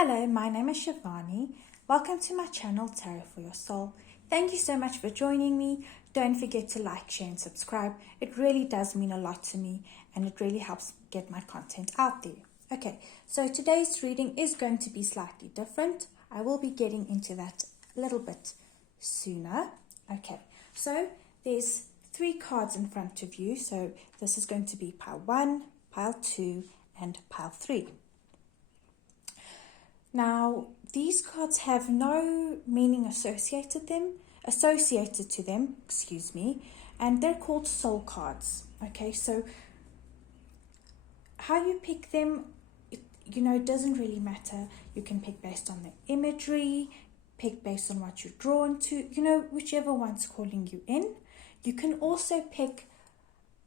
Hello, my name is Shivani. Welcome to my channel, Tarot for Your Soul. Thank you so much for joining me. Don't forget to like, share and subscribe. It really does mean a lot to me and it really helps get my content out there. Okay, so today's reading is going to be slightly different. I will be getting into that a little bit sooner. Okay, so there's 3 cards in front of you. So this is going to be pile 1, pile 2 and pile 3. Now, these cards have no meaning associated to them, and they're called soul cards. Okay, so how you pick them, it doesn't really matter. You can pick based on the imagery, pick based on what you're drawn to, whichever one's calling you in. You can also pick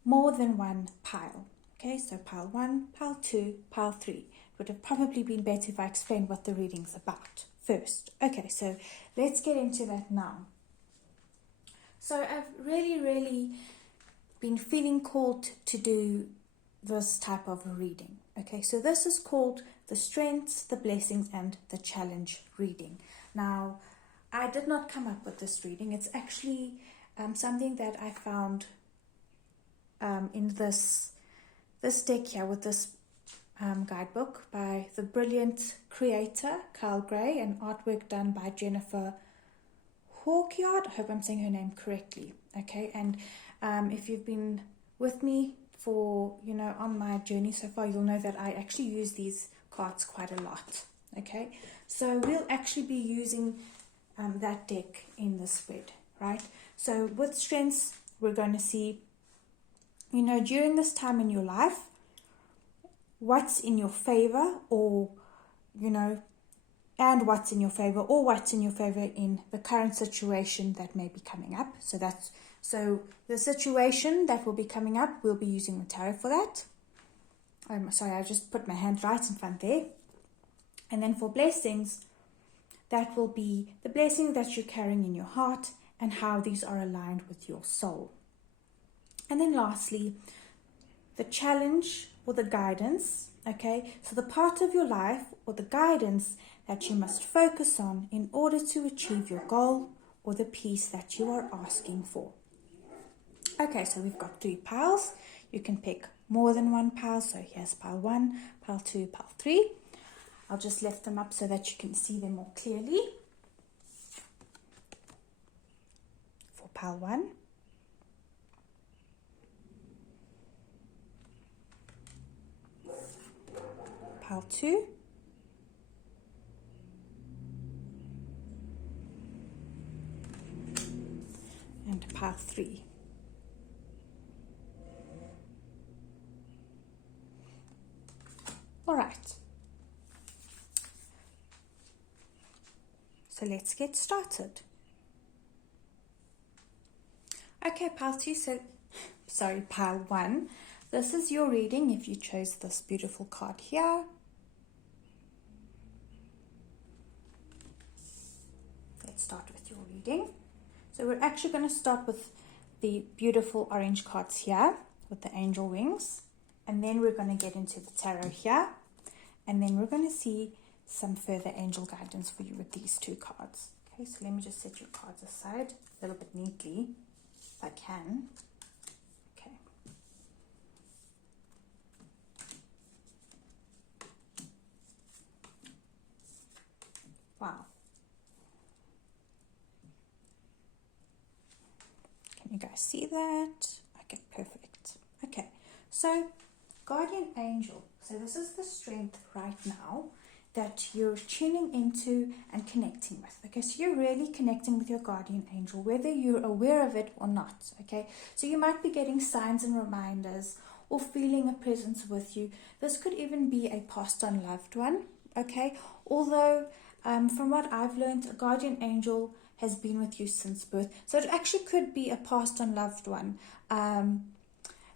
more than one pile. Okay, so pile 1, pile 2, pile 3. Would have probably been better if I explained what the reading's about first. Okay, so let's get into that now. So I've really been feeling called to do this type of reading. Okay, so this is called the Strengths, the Blessings and the Challenge reading. Now, I did not come up with this reading. It's actually something that I found in this deck here with this guidebook by the brilliant creator Kyle Gray and artwork done by Jennifer Hawkyard. I hope I'm saying her name correctly. Okay, and if you've been with me for on my journey so far, you'll know that I actually use these cards quite a lot. Okay, so we'll actually be using that deck in the spread, right? So with strengths, we're going to see during this time in your life, what's in your favor or what's in your favor in the current situation that may be coming up. So the situation that will be coming up, we'll be using the tarot for that. Sorry, I just put my hand right in front there. And then for blessings, that will be the blessings that you're carrying in your heart and how these are aligned with your soul. And then lastly, the challenge or the guidance, okay? So the part of your life or the guidance that you must focus on in order to achieve your goal or the peace that you are asking for. Okay, so we've got 3 piles. You can pick more than one pile. So here's pile 1, pile 2, pile 3. I'll just lift them up so that you can see them more clearly. For pile 1. Pile 2, and pile 3. All right. So let's get started. Okay, pile 2. Pile 1. This is your reading if you chose this beautiful card here. Let's start with your reading. So we're actually going to start with the beautiful orange cards here with the angel wings. And then we're going to get into the tarot here. And then we're going to see some further angel guidance for you with these 2 cards. Okay, so let me just set your cards aside a little bit neatly, if I can. Okay. Wow. Can you guys see that? Okay, perfect. Okay, so guardian angel. So this is the strength right now that you're tuning into and connecting with. Okay, so you're really connecting with your guardian angel, whether you're aware of it or not. Okay, so you might be getting signs and reminders or feeling a presence with you. This could even be a passed on loved one. Okay, although from what I've learned, a guardian angel has been with you since birth. So it actually could be a passed on loved one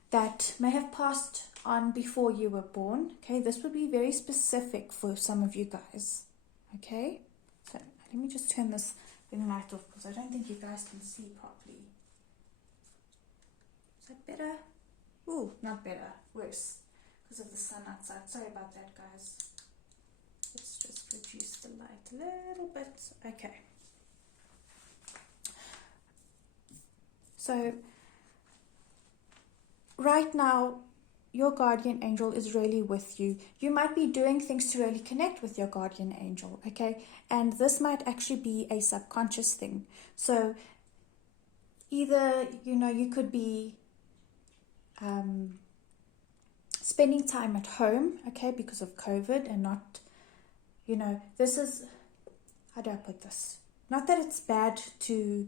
that may have passed on before you were born. Okay, this would be very specific for some of you guys. Okay, so let me just turn this ring light off because I don't think you guys can see properly. Is that better? Ooh, not better, worse because of the sun outside. Sorry about that, guys. Let's just reduce light a little bit. Okay. So right now, your guardian angel is really with you. You might be doing things to really connect with your guardian angel, okay? And this might actually be a subconscious thing. So either, you could be spending time at home, okay, because of COVID, and not, this is, how do I put this? Not that it's bad to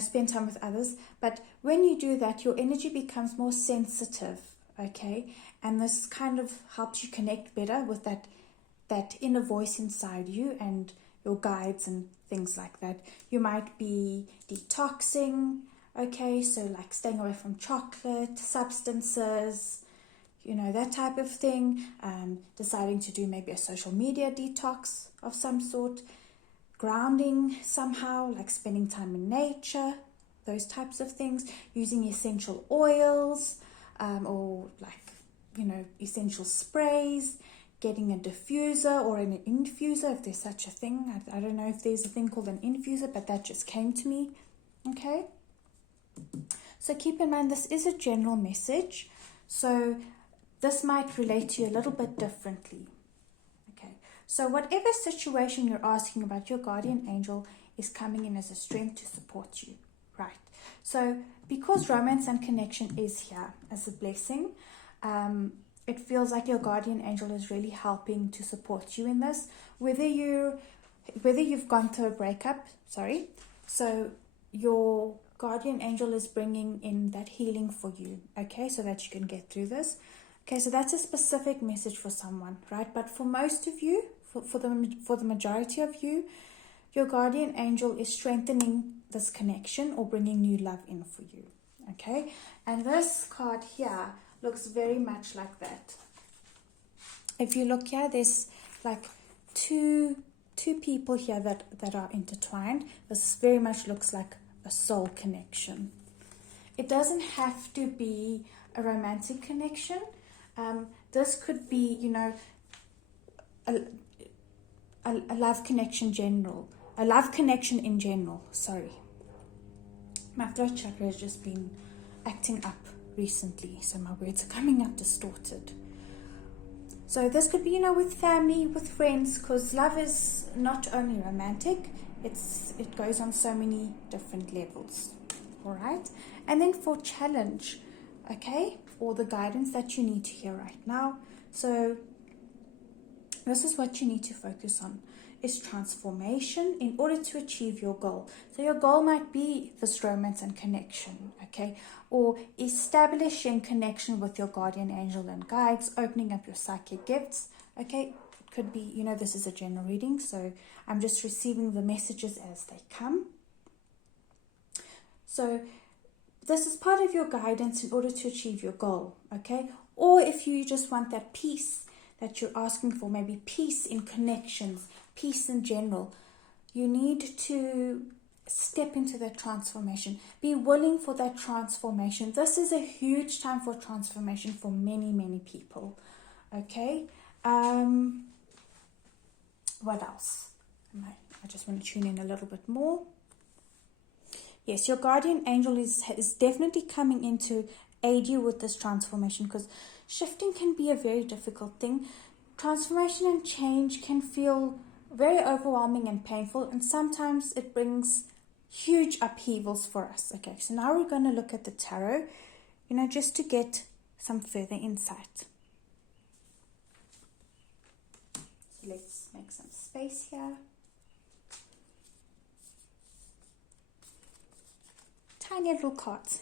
spend time with others, but when you do that, your energy becomes more sensitive, okay? And this kind of helps you connect better with that inner voice inside you and your guides and things like that. You might be detoxing, okay? So like staying away from chocolate, substances, that type of thing. Deciding to do maybe a social media detox of some sort. Grounding somehow, like spending time in nature, those types of things, using essential oils, or essential sprays, getting a diffuser or an infuser, if there's such a thing. I don't know if there's a thing called an infuser, but that just came to me, okay? So keep in mind, this is a general message, so this might relate to you a little bit differently. So whatever situation you're asking about, your guardian angel is coming in as a strength to support you, right? So because romance and connection is here as a blessing, it feels like your guardian angel is really helping to support you in this. Whether you've gone through a breakup, so your guardian angel is bringing in that healing for you, okay, so that you can get through this. Okay, so that's a specific message for someone, right? But for most of you, for the majority of you, your guardian angel is strengthening this connection or bringing new love in for you, okay? And this card here looks very much like that. If you look here, there's like two people here that are intertwined. This very much looks like a soul connection. It doesn't have to be a romantic connection. This could be, a love connection in general, sorry. My throat chakra has just been acting up recently, so my words are coming up distorted. So this could be, with family, with friends, because love is not only romantic, it goes on so many different levels, all right? And then for challenge, okay, or the guidance that you need to hear right now. So this is what you need to focus on, is transformation in order to achieve your goal. So your goal might be this romance and connection, okay? Or establishing connection with your guardian angel and guides, opening up your psychic gifts, okay? It could be, this is a general reading, so I'm just receiving the messages as they come. So this is part of your guidance in order to achieve your goal, okay? Or if you just want that peace that you're asking for, maybe peace in connections, peace in general, you need to step into that transformation. Be willing for that transformation. This is a huge time for transformation for many, many people, okay? What else? I just want to tune in a little bit more. Yes, your guardian angel is definitely coming in to aid you with this transformation, because shifting can be a very difficult thing. Transformation and change can feel very overwhelming and painful, and sometimes it brings huge upheavals for us. Okay, so now we're going to look at the tarot, just to get some further insight. So let's make some space here. Tiny little cards.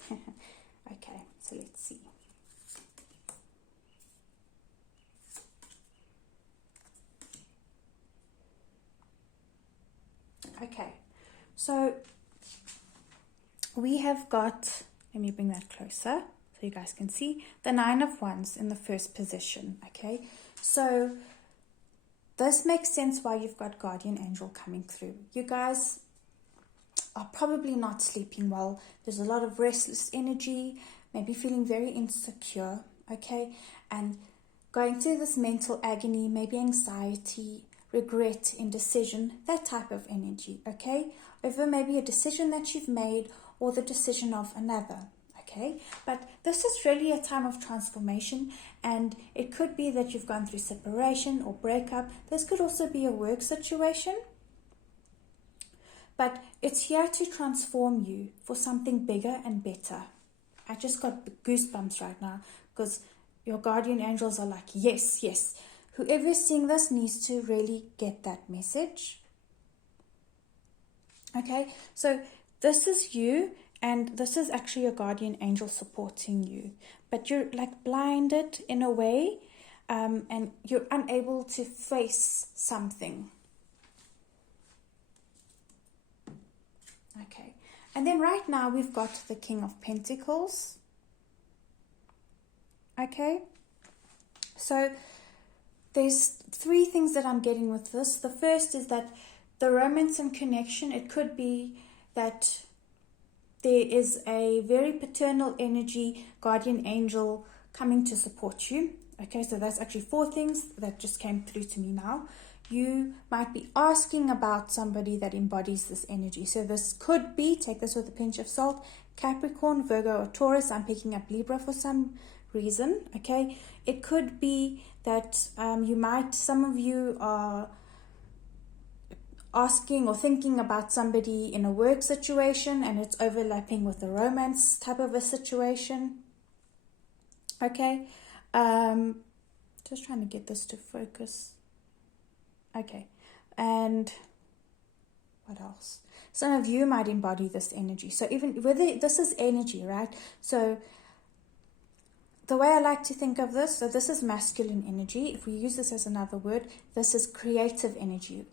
Okay, so let's see. Okay, so we have got, let me bring that closer so you guys can see, the 9 of Wands in the first position, okay? So this makes sense why you've got guardian angel coming through. You guys are probably not sleeping well. There's a lot of restless energy, maybe feeling very insecure, okay? And going through this mental agony, maybe anxiety, regret, indecision, that type of energy, okay? Over maybe a decision that you've made or the decision of another, okay? But this is really a time of transformation, and it could be that you've gone through separation or breakup. This could also be a work situation, but it's here to transform you for something bigger and better. I just got goosebumps right now because your guardian angels are like, yes, yes. Whoever is seeing this needs to really get that message. Okay, so this is you, and this is actually your guardian angel supporting you. But you're like blinded in a way, and you're unable to face something. Okay, and then right now we've got the King of Pentacles. Okay, so there's three things that I'm getting with this. The first is that the romance and connection, it could be that there is a very paternal energy, guardian angel coming to support you. Okay, so that's actually four things that just came through to me now. You might be asking about somebody that embodies this energy. So this could be, take this with a pinch of salt, Capricorn, Virgo, or Taurus. I'm picking up Libra for some reason. Okay, it could be that some of you are asking or thinking about somebody in a work situation, and it's overlapping with a romance type of a situation. Okay, just trying to get this to focus. Okay, and what else? Some of you might embody this energy. So even whether this is energy, right? So the way I like to think of this, so this is masculine energy. If we use this as another word, this is creative energy.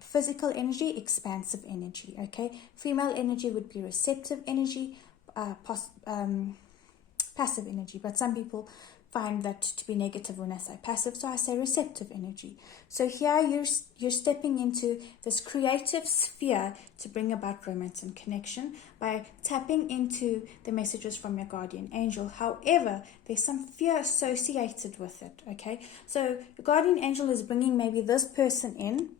Physical energy, expansive energy, okay? Female energy would be receptive energy, passive energy, but some people find that to be negative when I say passive, so I say receptive energy. So here you're stepping into this creative sphere to bring about romance and connection by tapping into the messages from your guardian angel. However, there's some fear associated with it, okay? So your guardian angel is bringing maybe this person in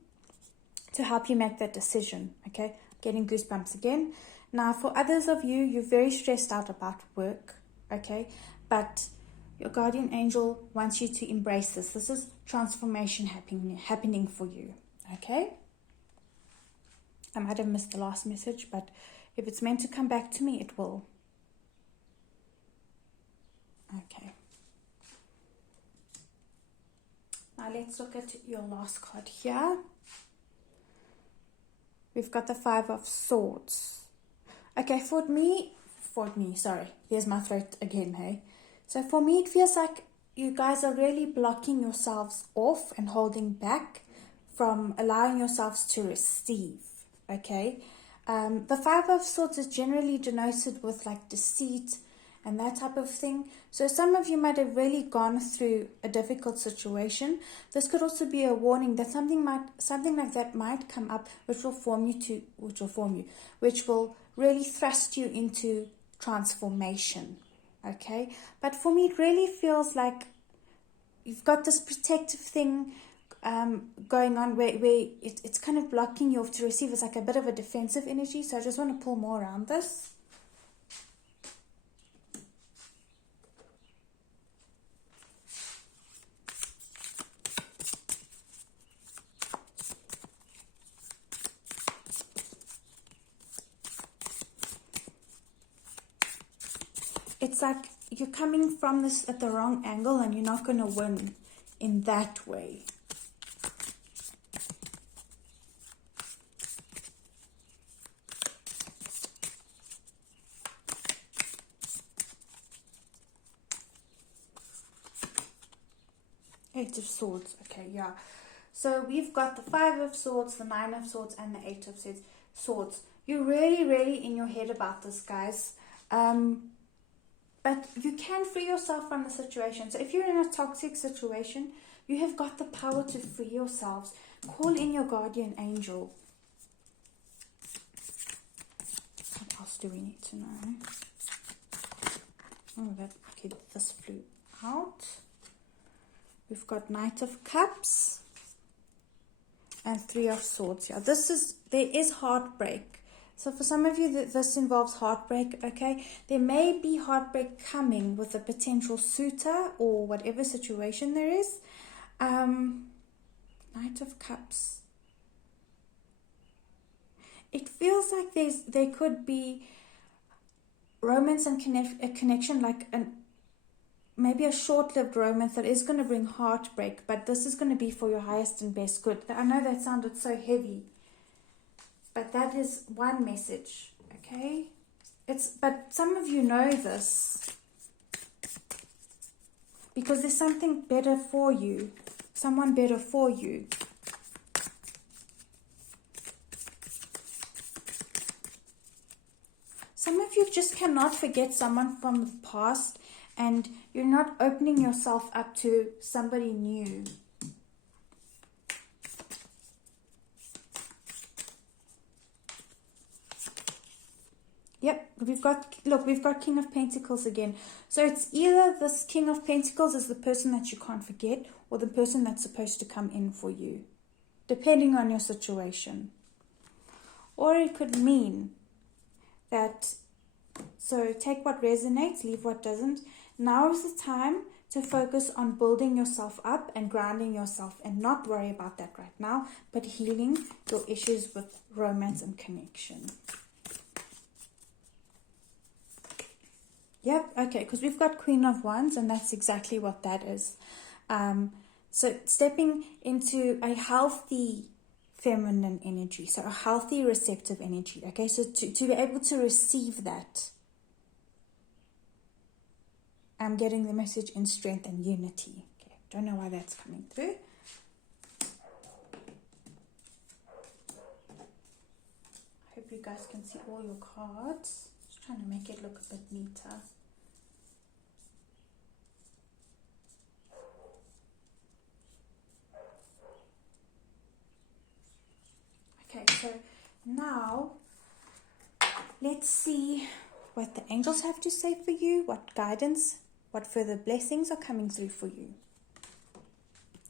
to help you make that decision, okay? Getting goosebumps again. Now, for others of you, you're very stressed out about work, okay? But your guardian angel wants you to embrace this. This is transformation happening for you, okay? I might have missed the last message, but if it's meant to come back to me, it will. Okay. Now, let's look at your last card here. We've got the Five of Swords. Okay, for me, sorry. There's my throat again, hey? So for me, it feels like you guys are really blocking yourselves off and holding back from allowing yourselves to receive, okay? The Five of Swords is generally denoted with like deceit and that type of thing. So some of you might have really gone through a difficult situation. This could also be a warning that something like that might come up, which will really thrust you into transformation. Okay, but for me, it really feels like you've got this protective thing going on where it's kind of blocking you off to receive. It's like a bit of a defensive energy. So I just want to pull more around this. It's like you're coming from this at the wrong angle and you're not going to win in that way. Eight of Swords. Okay, yeah. So we've got the Five of Swords, the Nine of Swords, and the Eight of Swords. You're really, really in your head about this, guys. But you can free yourself from the situation. So if you're in a toxic situation, you have got the power to free yourselves. Call in your guardian angel. What else do we need to know? Oh, okay, this flew out. We've got Knight of Cups. and Three of Swords. Yeah, there is heartbreak. So for some of you, this involves heartbreak, okay? There may be heartbreak coming with a potential suitor or whatever situation there is. Knight of Cups. It feels like there could be romance and a connection, like maybe a short-lived romance that is going to bring heartbreak, but this is going to be for your highest and best good. I know that sounded so heavy, but that is one message, okay? But some of you know this because there's something better for you, someone better for you. Some of you just cannot forget someone from the past, and you're not opening yourself up to somebody new. Yep, we've got King of Pentacles again. So it's either this King of Pentacles is the person that you can't forget, or the person that's supposed to come in for you, depending on your situation. Or it could mean that, so take what resonates, leave what doesn't. Now is the time to focus on building yourself up and grounding yourself, and not worry about that right now, but healing your issues with romance and connection. Yep, okay, because we've got Queen of Wands, and that's exactly what that is. So stepping into a healthy feminine energy, so a healthy receptive energy, okay? So to be able to receive that, I'm getting the message in strength and unity. Okay, don't know why that's coming through. I hope you guys can see all your cards. Just trying to make it look a bit neater. Okay, so now let's see what the angels have to say for you, what guidance, what further blessings are coming through for you.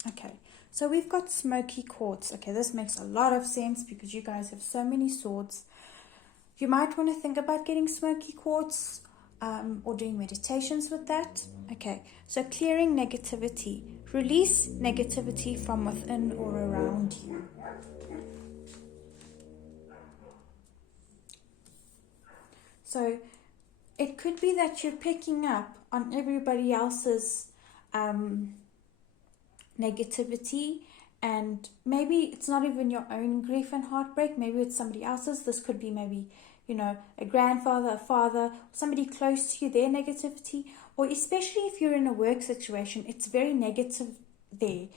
Okay, so we've got smoky quartz. Okay, this makes a lot of sense because you guys have so many swords. You might want to think about getting smoky quartz or doing meditations with that. Okay, so clearing negativity. Release negativity from within or around you. So it could be that you're picking up on everybody else's negativity, and maybe it's not even your own grief and heartbreak. Maybe it's somebody else's. This could be maybe, you know, a grandfather, a father, somebody close to you, their negativity. Or especially if you're in a work situation, it's very negative there,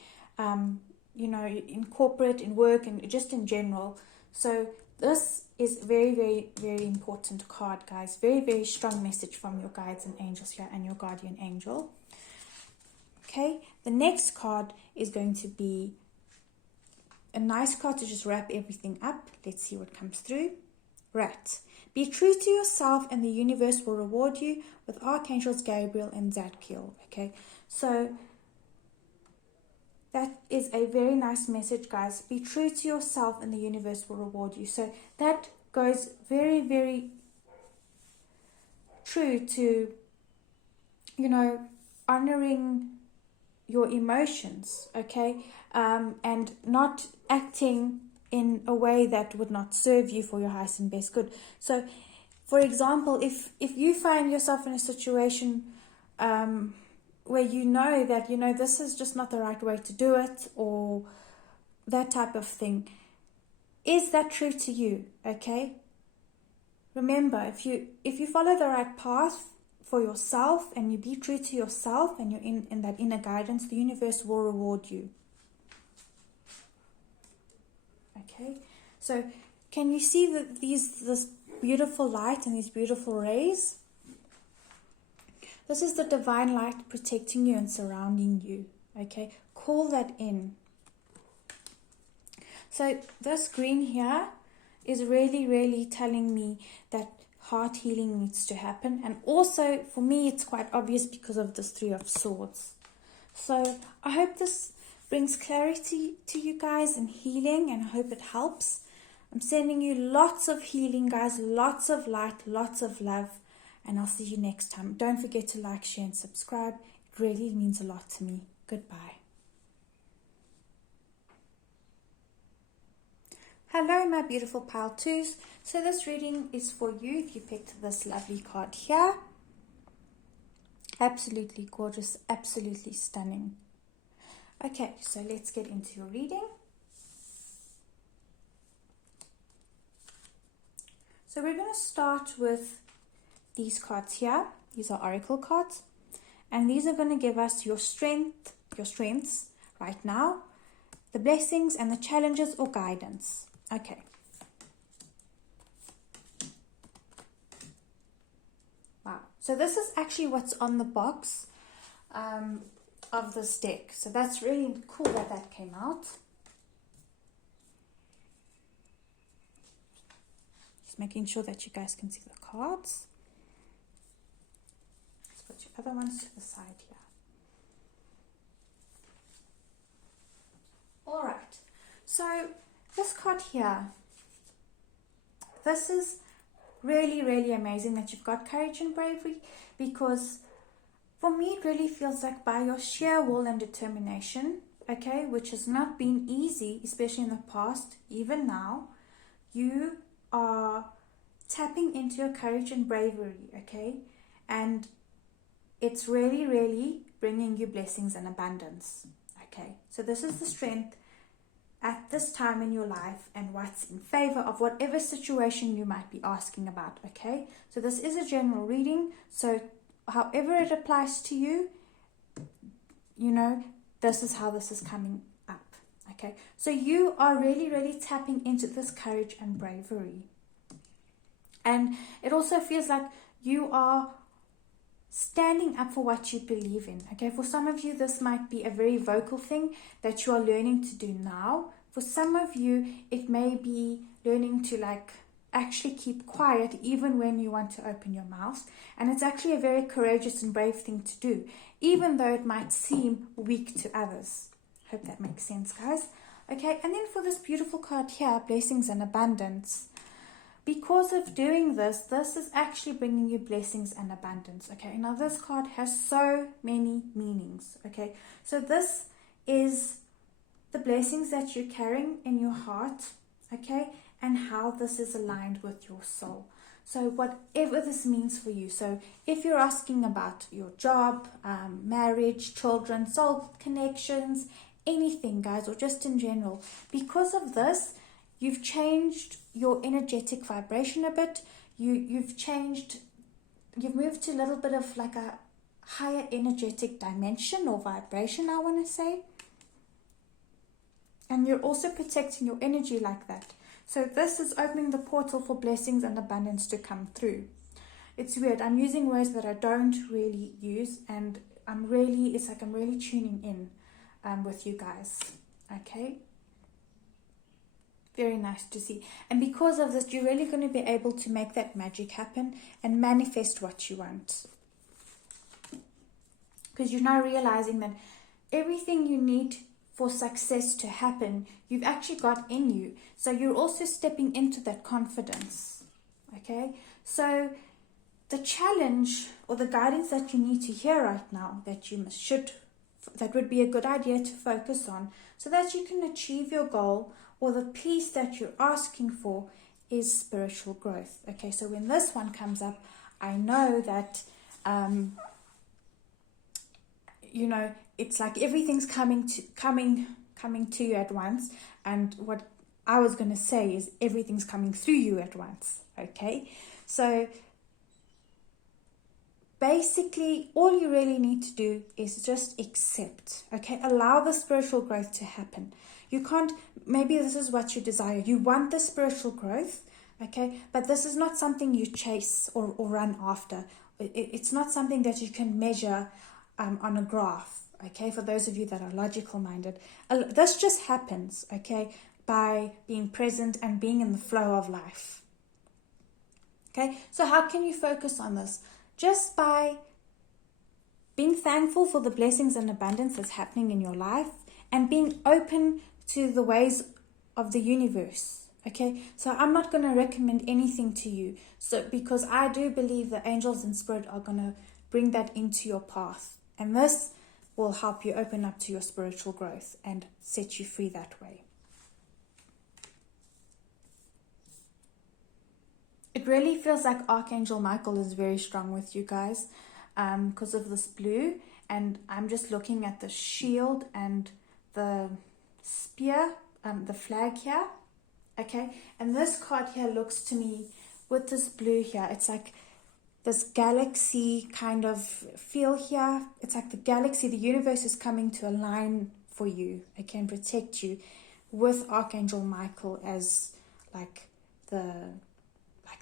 you know, in corporate, in work, and just in general. So this is very, very, very important card, guys. Very, very strong message from your guides and angels here and your guardian angel. Okay, the next card is going to be a nice card to just wrap everything up. Let's see what comes through. Rat. Be true to yourself and the universe will reward you with Archangels Gabriel and Zadkiel. Okay, so that is a very nice message, guys. Be true to yourself and the universe will reward you. So that goes very, very true to, you know, honoring your emotions, okay? And not acting in a way that would not serve you for your highest and best good. So, for example, if you find yourself in a situation where you know that, you know, this is just not the right way to do it, or that type of thing, is that true to you? Okay, remember, if you follow the right path for yourself and you be true to yourself and you're in that inner guidance, the universe will reward you. Okay, so can you see that this beautiful light and these beautiful rays? This is the divine light protecting you and surrounding you. Okay, call that in. So this green here is really, really telling me that heart healing needs to happen. And also, for me, it's quite obvious because of this Three of Swords. So I hope this brings clarity to you guys and healing, and I hope it helps. I'm sending you lots of healing, guys, lots of light, lots of love, and I'll see you next time. Don't forget to like, share, and subscribe. It really means a lot to me. Goodbye. Hello, my beautiful pile 2s. So this reading is for you if you picked this lovely card here. Absolutely gorgeous, absolutely stunning. Okay, so let's get into your reading. So we're going to start with these cards here. These are oracle cards. And these are going to give us your strengths right now, the blessings and the challenges or guidance. Okay. Wow. So this is actually what's on the box of this deck. So that's really cool that came out. Just making sure that you guys can see the cards. Let's put your other ones to the side here. All right. So this card here, this is really, really amazing that you've got courage and bravery, because for me, it really feels like by your sheer will and determination, okay, which has not been easy, especially in the past, even now, you are tapping into your courage and bravery, okay, and it's really, really bringing you blessings and abundance, okay. So this is the strength at this time in your life and what's in favor of whatever situation you might be asking about, okay. So this is a general reading, so however it applies to you, you know, this is how this is coming up, okay? So you are really, really tapping into this courage and bravery. And it also feels like you are standing up for what you believe in, okay? For some of you, this might be a very vocal thing that you are learning to do now. For some of you, it may be learning to actually keep quiet even when you want to open your mouth, and it's actually a very courageous and brave thing to do, even though it might seem weak to others. Hope that makes sense, guys. Okay, and then for this beautiful card here, blessings and abundance, because of doing this, this is actually bringing you blessings and abundance. Okay, now this card has so many meanings. Okay, so this is the blessings that you're carrying in your heart, okay, and how this is aligned with your soul. So whatever this means for you. So if you're asking about your job, marriage, children, soul connections, anything, guys, or just in general, because of this, you've changed your energetic vibration a bit. You've moved to a little bit of like a higher energetic dimension or vibration, I want to say. And you're also protecting your energy like that. So this is opening the portal for blessings and abundance to come through. It's weird. I'm using words that I don't really use, and it's like I'm really tuning in with you guys. Okay. Very nice to see. And because of this, you're really going to be able to make that magic happen and manifest what you want. Because you're now realizing that everything you need for success to happen, you've actually got in you. So you're also stepping into that confidence. Okay? So the challenge or the guidance that you need to hear right now, that would be a good idea to focus on so that you can achieve your goal, or the peace that you're asking for, is spiritual growth. Okay, so when this one comes up, I know that it's like everything's coming to you at once, and what I was going to say is everything's coming through you at once. Okay, so basically all you really need to do is just accept. Okay, allow the spiritual growth to happen. You can't, maybe this is what you desire, you want the spiritual growth, okay, but this is not something you chase or run after. It's not something that you can measure on a graph. Okay, for those of you that are logical minded, this just happens, okay, by being present and being in the flow of life. Okay, so how can you focus on this? Just by being thankful for the blessings and abundance that's happening in your life, and being open to the ways of the universe. Okay, so I'm not going to recommend anything to you, so because I do believe that angels and spirit are going to bring that into your path, and this will help you open up to your spiritual growth and set you free that way. It really feels like Archangel Michael is very strong with you guys because of this blue, and I'm just looking at the shield and the spear, the flag here. Okay, and this card here looks to me with this blue here, it's like this galaxy kind of feel here. It's like the galaxy, the universe is coming to align for you, okay, and protect you, with Archangel Michael as like the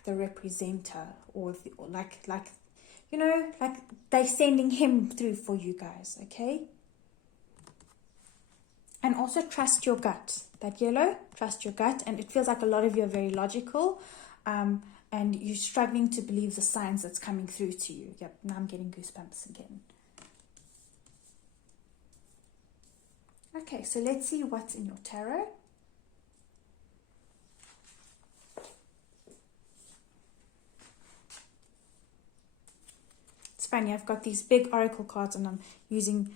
representer, or like you know, like they're sending him through for you guys, okay? And also trust your gut. That yellow, trust your gut. And it feels like a lot of you are very logical, and you're struggling to believe the signs that's coming through to you. Yep, now I'm getting goosebumps again. Okay, so let's see what's in your tarot. It's funny, I've got these big oracle cards and I'm using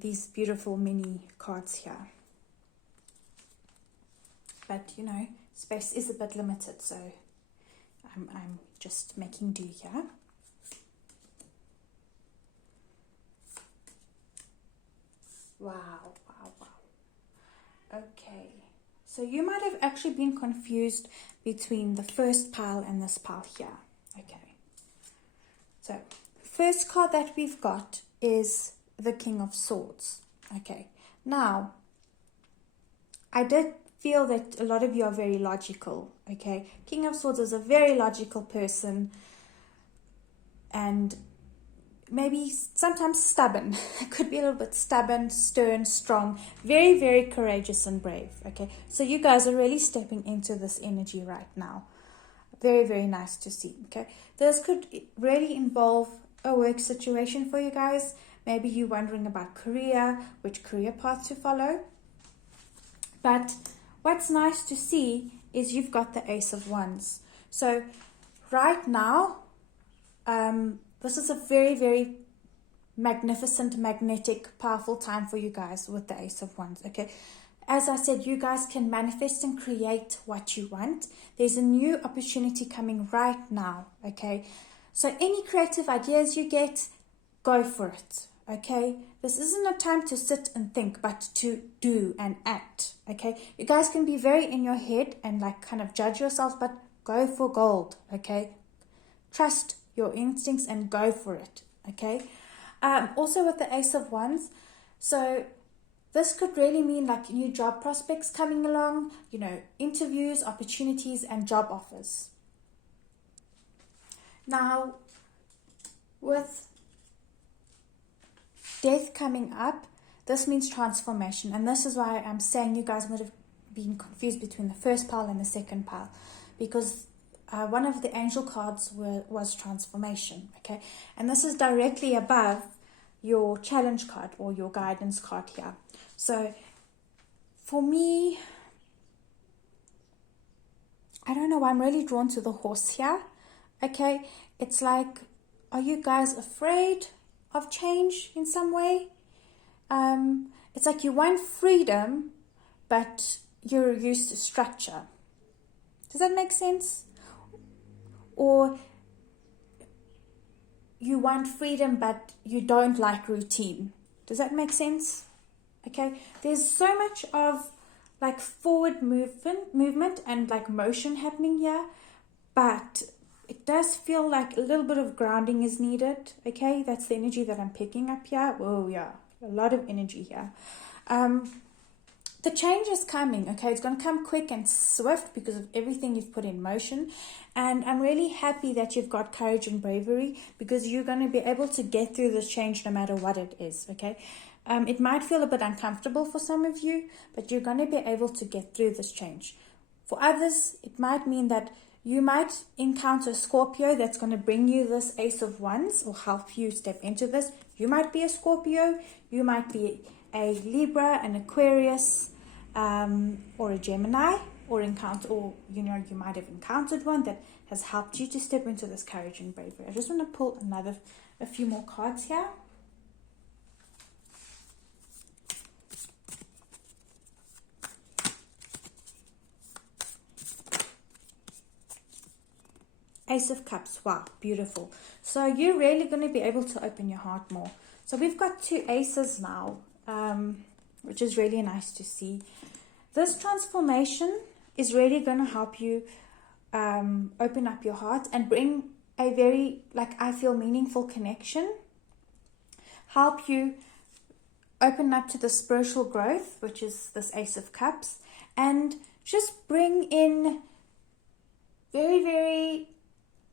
these beautiful mini cards here. But, you know, space is a bit limited, so I'm just making do here. Wow, wow, wow. Okay, so you might have actually been confused between the first pile and this pile here. Okay, so first card that we've got is the King of Swords. Okay, now I did feel that a lot of you are very logical. Okay, King of Swords is a very logical person, and maybe sometimes stubborn. Could be a little bit stubborn, stern, strong, very, very courageous and brave. Okay, so you guys are really stepping into this energy right now. Very, very nice to see. Okay, this could really involve a work situation for you guys. Maybe you're wondering about career, which career path to follow. But what's nice to see is you've got the Ace of Wands. So right now, this is a very, very magnificent, magnetic, powerful time for you guys with the Ace of Wands, okay? As I said, you guys can manifest and create what you want. There's a new opportunity coming right now, okay? So any creative ideas you get, go for it, okay? This isn't a time to sit and think, but to do and act, okay? You guys can be very in your head and like kind of judge yourself, but go for gold, okay? Trust your instincts and go for it, okay? Also with the Ace of Wands, so this could really mean like new job prospects coming along, you know, interviews, opportunities, and job offers. Now, with death coming up, this means transformation, and this is why I'm saying you guys would have been confused between the first pile and the second pile, because one of the angel cards was transformation, okay? And this is directly above your challenge card or your guidance card here. So for me, I don't know, I'm really drawn to the horse here, okay? It's like, are you guys afraid of change in some way? It's like you want freedom, but you're used to structure. Does that make sense? Or you want freedom, but you don't like routine. Does that make sense? Okay, there's so much of like forward movement and like motion happening here, but it does feel like a little bit of grounding is needed. Okay, that's the energy that I'm picking up here. Whoa, yeah, a lot of energy here. The change is coming, okay? It's going to come quick and swift because of everything you've put in motion. And I'm really happy that you've got courage and bravery, because you're going to be able to get through this change no matter what it is, okay? It might feel a bit uncomfortable for some of you, but you're going to be able to get through this change. For others, it might mean that you might encounter a Scorpio that's going to bring you this Ace of Wands or help you step into this. You might be a Scorpio, you might be a Libra, an Aquarius, or a Gemini, or you might have encountered one that has helped you to step into this courage and bravery. I just want to pull a few more cards here. Ace of Cups. Wow, beautiful. So you're really going to be able to open your heart more. So we've got 2 aces now, which is really nice to see. This transformation is really going to help you open up your heart and bring a very, I feel, meaningful connection. Help you open up to the spiritual growth, which is this Ace of Cups. And just bring in very, very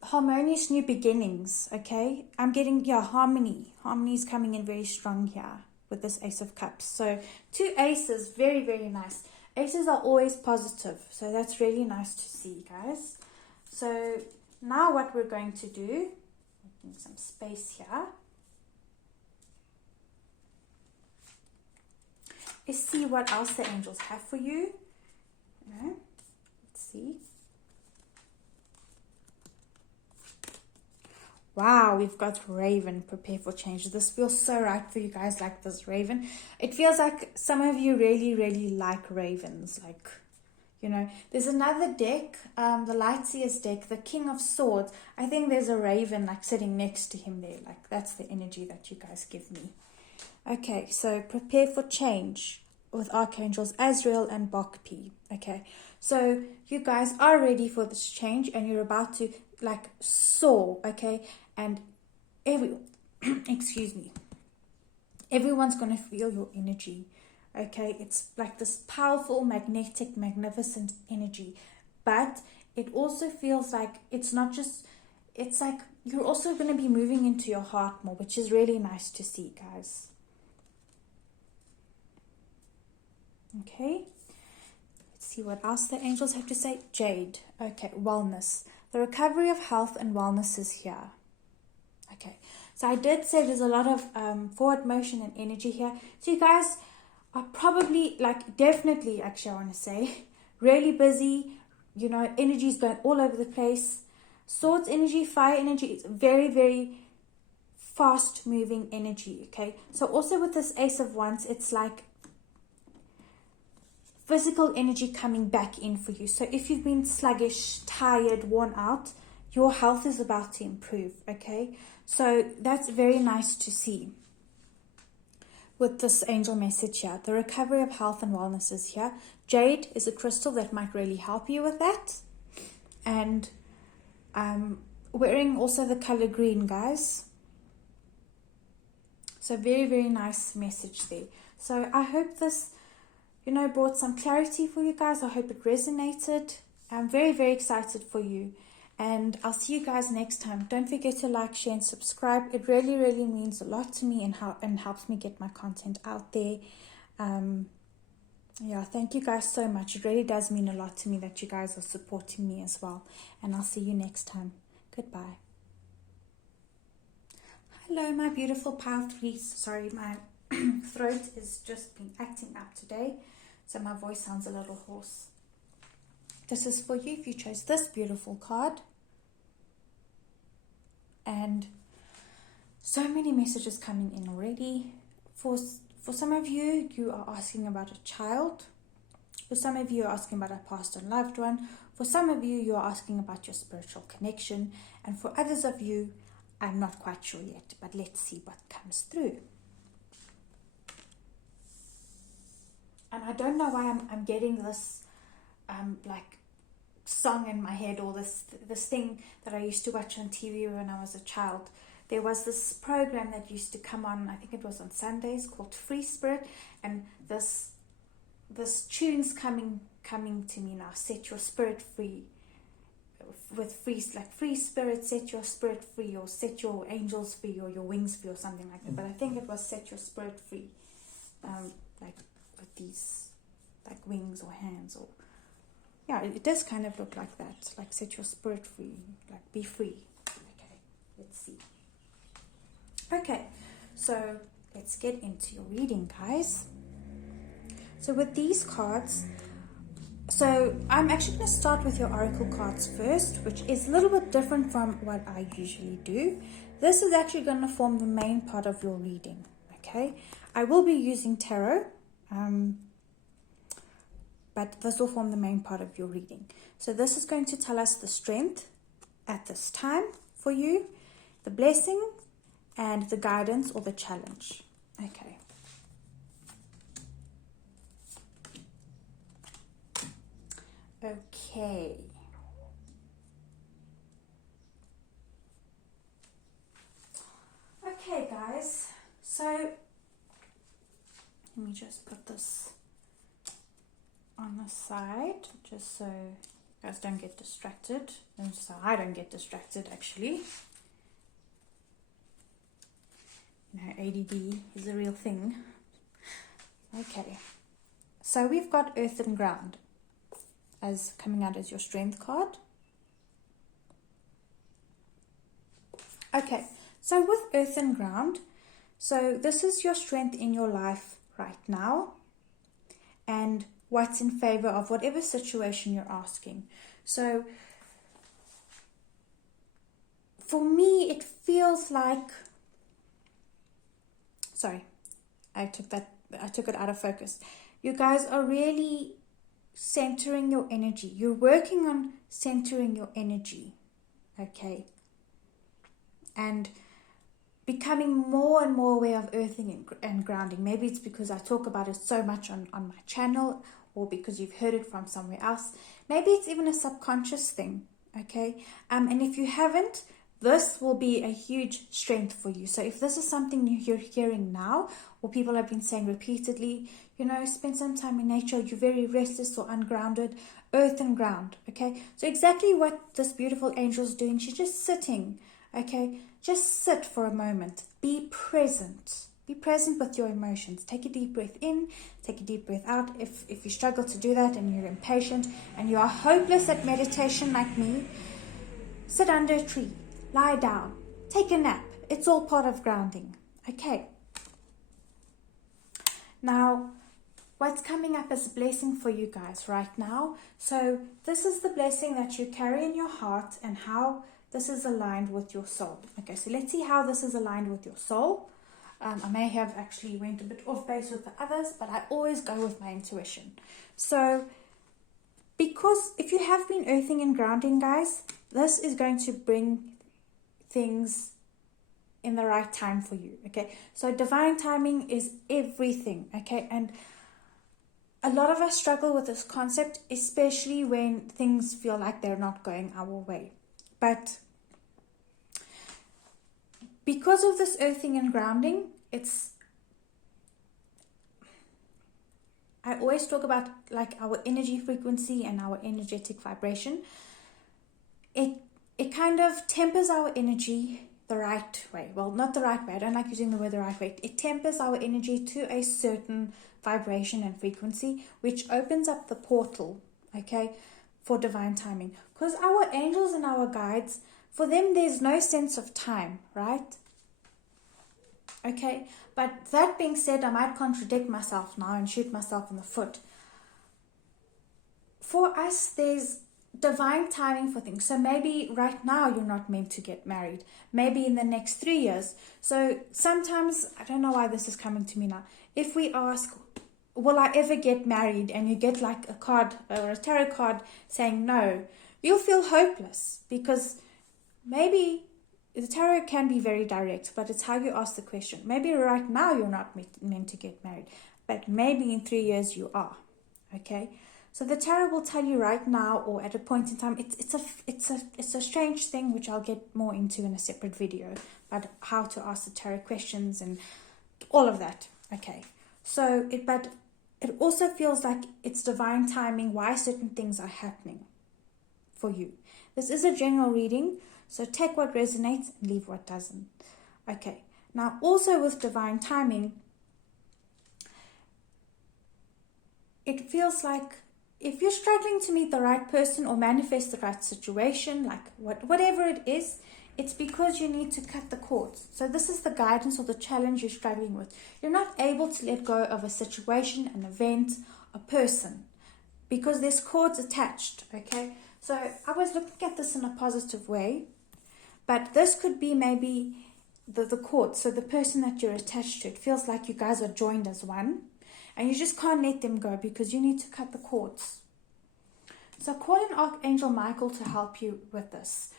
harmonious new beginnings, okay? I'm getting, harmony. Harmony is coming in very strong here with this Ace of Cups. So 2 aces, very, very nice. Aces are always positive, so that's really nice to see, guys. So now what we're going to do, making some space here, is see what else the angels have for you. Let's see. Wow, we've got Raven. Prepare for change. This feels so right for you guys, like this Raven. It feels like some of you really, really like ravens. There's another deck, the Lightseers deck, the King of Swords. I think there's a raven sitting next to him there. That's the energy that you guys give me. Okay, so prepare for change with Archangels Azrael and Bokpi. Okay, so you guys are ready for this change and you're about to soar, okay? And excuse me, everyone's going to feel your energy, okay? It's like this powerful, magnetic, magnificent energy, but it also feels like it's not just, it's like you're also going to be moving into your heart more, which is really nice to see, guys. Okay, let's see what else the angels have to say. Jade. Okay, wellness. The recovery of health and wellness is here. Okay, so I did say there's a lot of forward motion and energy here. So you guys are probably, definitely, actually, I want to say, really busy. Energy is going all over the place. Swords energy, fire energy, is very, very fast moving energy, okay? So also with this Ace of Wands, it's like physical energy coming back in for you. So if you've been sluggish, tired, worn out, your health is about to improve, okay? So that's very nice to see with this angel message here. The recovery of health and wellness is here. Jade is a crystal that might really help you with that. And wearing also the color green, guys. So very, very nice message there. So I hope this brought some clarity for you guys. I hope it resonated. I'm very, very excited for you. And I'll see you guys next time. Don't forget to like, share, and subscribe. It really, really means a lot to me and helps me get my content out there. Thank you guys so much. It really does mean a lot to me that you guys are supporting me as well. And I'll see you next time. Goodbye. Hello, my beautiful Pile 3s. Sorry, my throat has just been acting up today, so my voice sounds a little hoarse. This is for you if you chose this beautiful card. And so many messages coming in already. For some of you, you are asking about a child. For some of you, you're asking about a past and loved one. For some of you, you are asking about your spiritual connection. And for others of you, I'm not quite sure yet, but let's see what comes through. And I don't know why I'm getting this song in my head, or this thing that I used to watch on TV when I was a child. There was this program that used to come on, I think it was on Sundays, called Free Spirit, and this tune's coming to me now. Set your spirit free. With free spirit, set your spirit free, or set your angels free, or your wings free, or something like that. But I think it was set your spirit free, with these wings or hands, or it does kind of look like that, set your spirit free, be free. Okay, let's see. Okay, so let's get into your reading, guys. So with these cards, so I'm actually going to start with your oracle cards first, which is a little bit different from what I usually do. This is actually going to form the main part of your reading, okay? I will be using tarot, but this will form the main part of your reading. So this is going to tell us the strength at this time for you, the blessing, and the guidance or the challenge. Okay. Okay. Okay, guys. So let me just put this on the side, just so you guys don't get distracted, and so I don't get distracted actually. You know, ADD is a real thing. Okay, so we've got Earth and Ground as coming out as your strength card. Okay, so with Earth and Ground, so this is your strength in your life right now, and what's in favor of whatever situation you're asking. So for me, it feels like, sorry, I took it out of focus. You guys are really centering your energy. You're working on centering your energy, okay? And becoming more and more aware of earthing and grounding. Maybe it's because I talk about it so much on my channel, or because you've heard it from somewhere else. Maybe it's even a subconscious thing, okay? And if you haven't, this will be a huge strength for you. So if this is something you're hearing now, or people have been saying repeatedly, you know, spend some time in nature, you're very restless or ungrounded, earth and ground, okay? So exactly what this beautiful angel's doing, she's just sitting, okay? Just sit for a moment. Be present. Be present with your emotions. Take a deep breath in, take a deep breath out. If you struggle to do that and you're impatient and you are hopeless at meditation like me, sit under a tree, lie down, take a nap. It's all part of grounding. Okay. Now, what's coming up as a blessing for you guys right now? So this is the blessing that you carry in your heart and how this is aligned with your soul. Okay, so let's see how this is aligned with your soul. I may have actually went a bit off base with the others, but I always go with my intuition. So, because if you have been earthing and grounding, guys, this is going to bring things in the right time for you, okay? So divine timing is everything, okay? And a lot of us struggle with this concept, especially when things feel like they're not going our way. But because of this earthing and grounding, I always talk about like our energy frequency and our energetic vibration. It kind of tempers our energy the right way. Well, not the right way. I don't like using the word the right way. It tempers our energy to a certain vibration and frequency, which opens up the portal, okay, for divine timing. Because our angels and our guides, for them, there's no sense of time, right? Okay, but that being said, I might contradict myself now and shoot myself in the foot. For us, there's divine timing for things. So maybe right now you're not meant to get married. Maybe in the next 3 years. So sometimes, I don't know why this is coming to me now. If we ask, will I ever get married? And you get like a card or a tarot card saying no, you'll feel hopeless, because maybe the tarot can be very direct, but it's how you ask the question. Maybe right now you're not meant to get married, but maybe in 3 years you are, okay? So the tarot will tell you right now, or at a point in time. It's a strange thing, which I'll get more into in a separate video, but how to ask the tarot questions and all of that. Okay, so but it also feels like it's divine timing why certain things are happening for you. This is a general reading, so take what resonates and leave what doesn't. Okay, now also with divine timing, it feels like if you're struggling to meet the right person or manifest the right situation, like whatever it is, it's because you need to cut the cords. So this is the guidance or the challenge you're struggling with. You're not able to let go of a situation, an event, a person, because there's cords attached, okay? So I was looking at this in a positive way, but this could be maybe the cord. So the person that you're attached to, it feels like you guys are joined as one, and you just can't let them go because you need to cut the cords. So call in Archangel Michael to help you with this.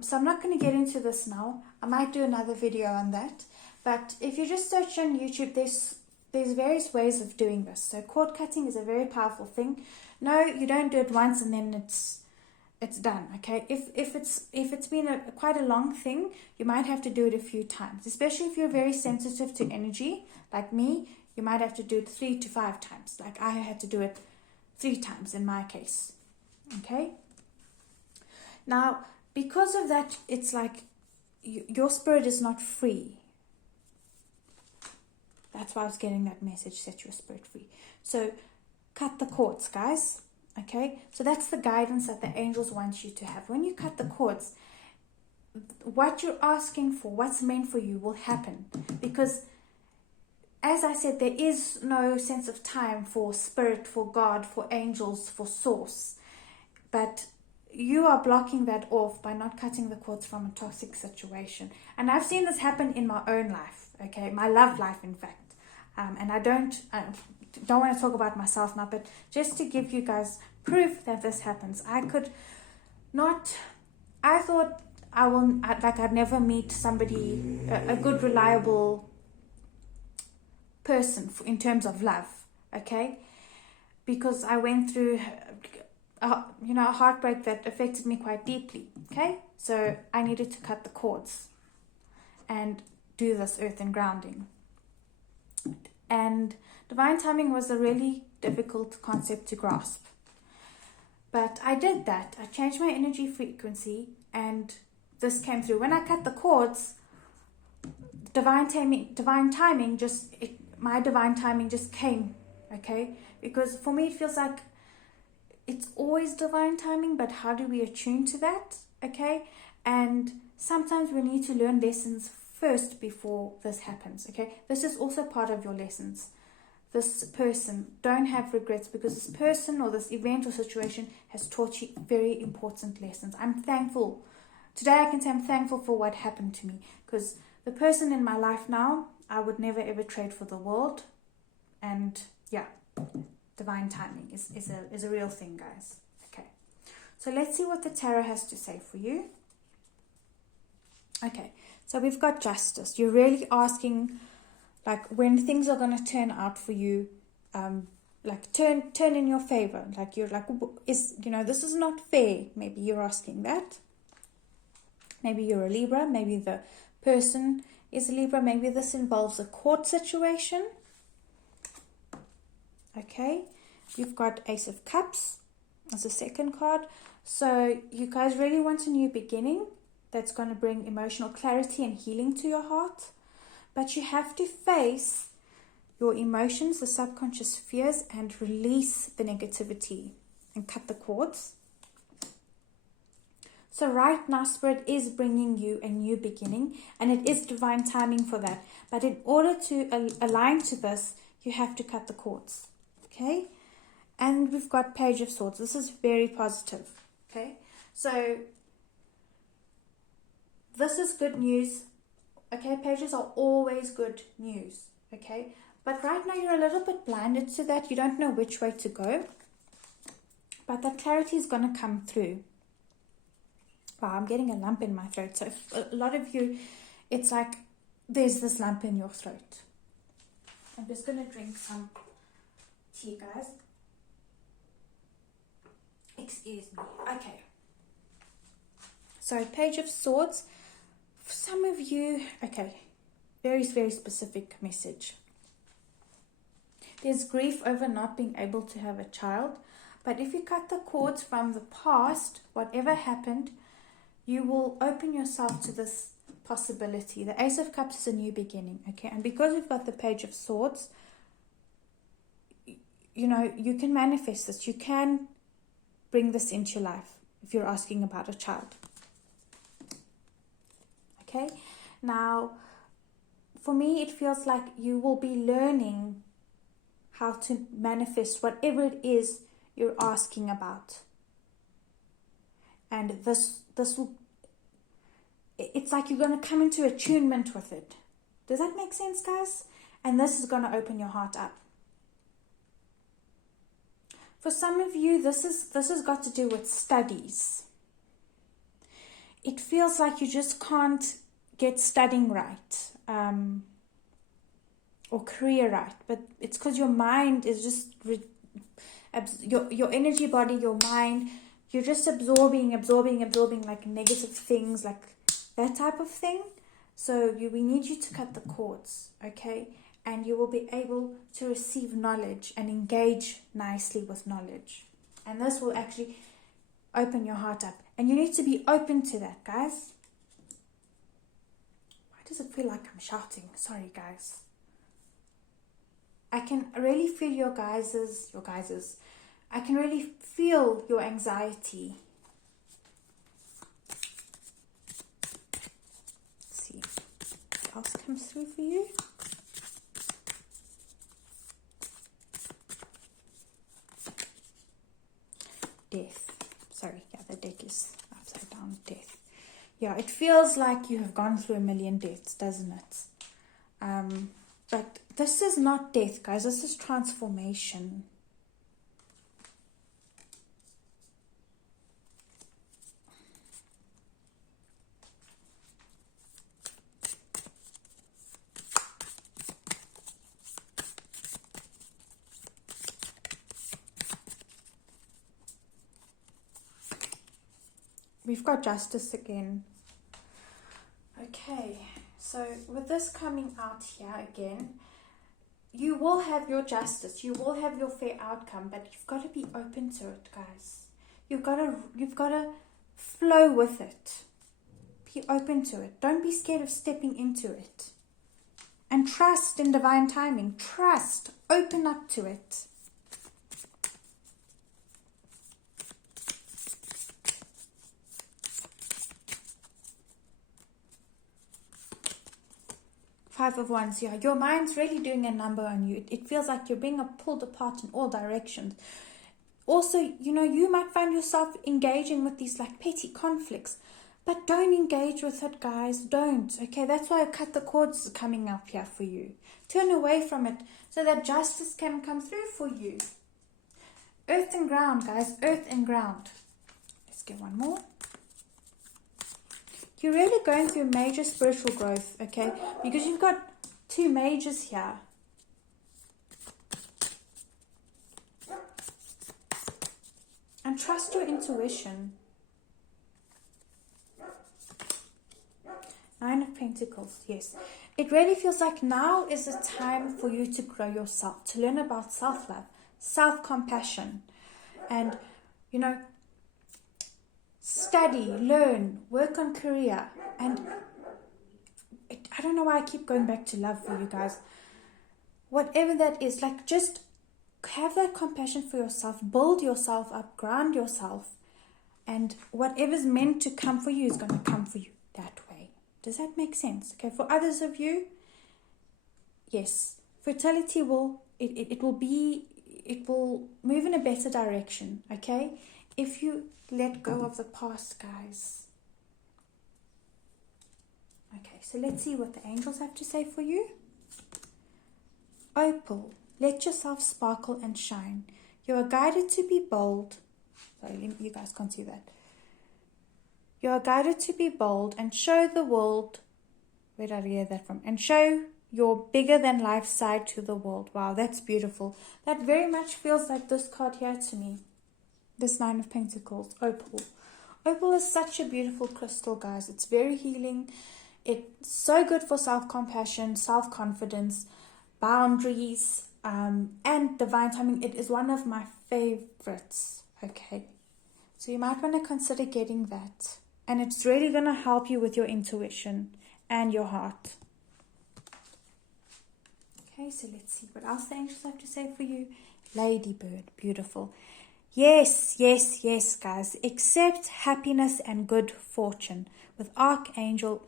So I'm not going to get into this now. I might do another video on that. But if you just search on YouTube, there's various ways of doing this. So cord cutting is a very powerful thing. No, you don't do it once and then it's done. Okay. If it's been quite a long thing, you might have to do it a few times. Especially if you're very sensitive to energy, like me, you might have to do it 3 to 5 times. Like I had to do it 3 times in my case. Okay. Now, because of that, it's like your spirit is not free. That's why I was getting that message, set your spirit free. So cut the cords, guys. Okay. So that's the guidance that the angels want you to have. When you cut the cords, what you're asking for, what's meant for you will happen. Because as I said, there is no sense of time for spirit, for God, for angels, for source. But you are blocking that off by not cutting the cords from a toxic situation. And I've seen this happen in my own life, okay, my love life, in fact. And I don't want to talk about myself now, but just to give you guys proof that this happens. I thought I'd never meet somebody, a good, reliable person in terms of love, okay, because I went through a heartbreak that affected me quite deeply, okay? So I needed to cut the cords and do this earth and grounding. And divine timing was a really difficult concept to grasp. But I did that. I changed my energy frequency and this came through. When I cut the cords, my divine timing just came, okay? Because for me, it feels like it's always divine timing, but how do we attune to that, okay? And sometimes we need to learn lessons first before this happens, okay? This is also part of your lessons. This person, don't have regrets because this person or this event or situation has taught you very important lessons. I'm thankful. Today I can say I'm thankful for what happened to me because the person in my life now, I would never ever trade for the world. And yeah, divine timing is a real thing, guys. Okay, so let's see what the tarot has to say for you. Okay, so we've got justice. You're really asking, like, when things are going to turn out for you, like turn in your favor. Like you're like, this is not fair. Maybe you're asking that. Maybe you're a Libra. Maybe the person is a Libra. Maybe this involves a court situation. Okay, you've got Ace of Cups as a second card. So you guys really want a new beginning that's going to bring emotional clarity and healing to your heart. But you have to face your emotions, the subconscious fears, and release the negativity and cut the cords. So right now, Spirit is bringing you a new beginning, and it is divine timing for that. But in order to align to this, you have to cut the cords. Okay? And we've got Page of Swords. This is very positive. Okay? So this is good news. Okay? Pages are always good news. Okay? But right now you're a little bit blinded to that. You don't know which way to go. But that clarity is going to come through. Wow, I'm getting a lump in my throat. So a lot of you, it's like there's this lump in your throat. I'm just going to drink some tea, guys. Excuse me. Okay. So Page of Swords. For some of you, okay, very, very specific message. There's grief over not being able to have a child. But if you cut the cords from the past, whatever happened, you will open yourself to this possibility. The Ace of Cups is a new beginning, okay? And because we've got the Page of Swords, you can manifest this. You can bring this into your life if you're asking about a child. Okay, now for me it feels like you will be learning how to manifest whatever it is you're asking about. And this will, it's like you're going to come into attunement with it. Does that make sense, guys? And this is going to open your heart up. For some of you, this has got to do with studies. It feels like you just can't get studying right, or career right, but it's because your mind is just your energy body, your mind, you're just absorbing like negative things, like that type of thing. So we need you to cut the cords, okay? And you will be able to receive knowledge and engage nicely with knowledge. And this will actually open your heart up. And you need to be open to that, guys. Why does it feel like I'm shouting? Sorry, guys. I can really feel your guys's. I can really feel your anxiety. Let's see what else comes through for you. Death. Sorry, yeah, the deck is upside down. Death. Yeah, it feels like you have gone through a million deaths, doesn't it? But this is not death, guys. This is transformation. We've got justice again. Okay, so with this coming out here again, you will have your justice, you will have your fair outcome, but you've got to be open to it, guys. You've got to flow with it. Be open to it. Don't be scared of stepping into it. And trust in divine timing. Trust. Open up to it. Five of Wands, yeah. Your mind's really doing a number on you. It feels like you're being pulled apart in all directions. Also, you might find yourself engaging with these like petty conflicts, but don't engage with it, guys. Don't. Okay, that's why I cut the cords coming up here for you. Turn away from it so that justice can come through for you. Earth and ground, guys. Earth and ground. Let's get one more. You're really going through major spiritual growth, okay? Because you've got two majors here. And trust your intuition. Nine of Pentacles, yes. It really feels like now is the time for you to grow yourself, to learn about self-love, self-compassion. And, study, learn, work on career. And I don't know why I keep going back to love for you guys. Whatever that is, like just have that compassion for yourself, build yourself up, ground yourself. And whatever's meant to come for you is going to come for you that way. Does that make sense? Okay, for others of you, yes, fertility will move in a better direction, okay? If you let go of the past, guys. Okay, so let's see what the angels have to say for you. Opal, let yourself sparkle and shine. You are guided to be bold. Sorry, you guys can't see that. You are guided to be bold and show the world. Where did I hear that from? And show your bigger than life side to the world. Wow, that's beautiful. That very much feels like this card here to me. This Nine of Pentacles, Opal. Opal is such a beautiful crystal, guys. It's very healing. It's so good for self-compassion, self-confidence, boundaries, and divine timing. It is one of my favorites, okay? So you might want to consider getting that. And it's really going to help you with your intuition and your heart. Okay, so let's see what else the angels have to say for you. Ladybird, beautiful. Yes, yes, yes, guys. Accept happiness and good fortune with Archangel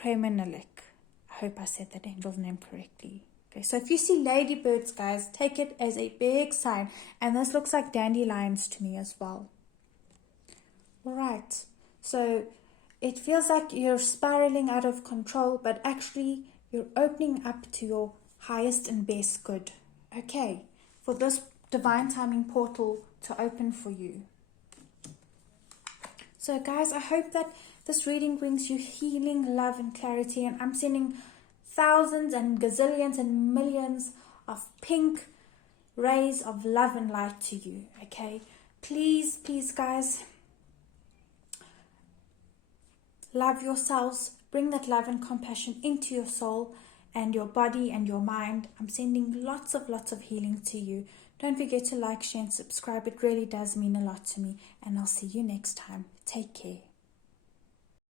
Kremenelik. I hope I said that angel's name correctly. Okay, so if you see ladybirds, guys, take it as a big sign. And this looks like dandelions to me as well. Alright, so it feels like you're spiraling out of control, but actually you're opening up to your highest and best good. Okay, for this divine timing portal to open for you. So guys, I hope that this reading brings you healing, love, and clarity. And I'm sending thousands and gazillions and millions of pink rays of love and light to you. Okay, please, please, guys, love yourselves. Bring that love and compassion into your soul and your body and your mind. I'm sending lots of healing to you. Don't forget to like, share, and subscribe. It really does mean a lot to me. And I'll see you next time. Take care.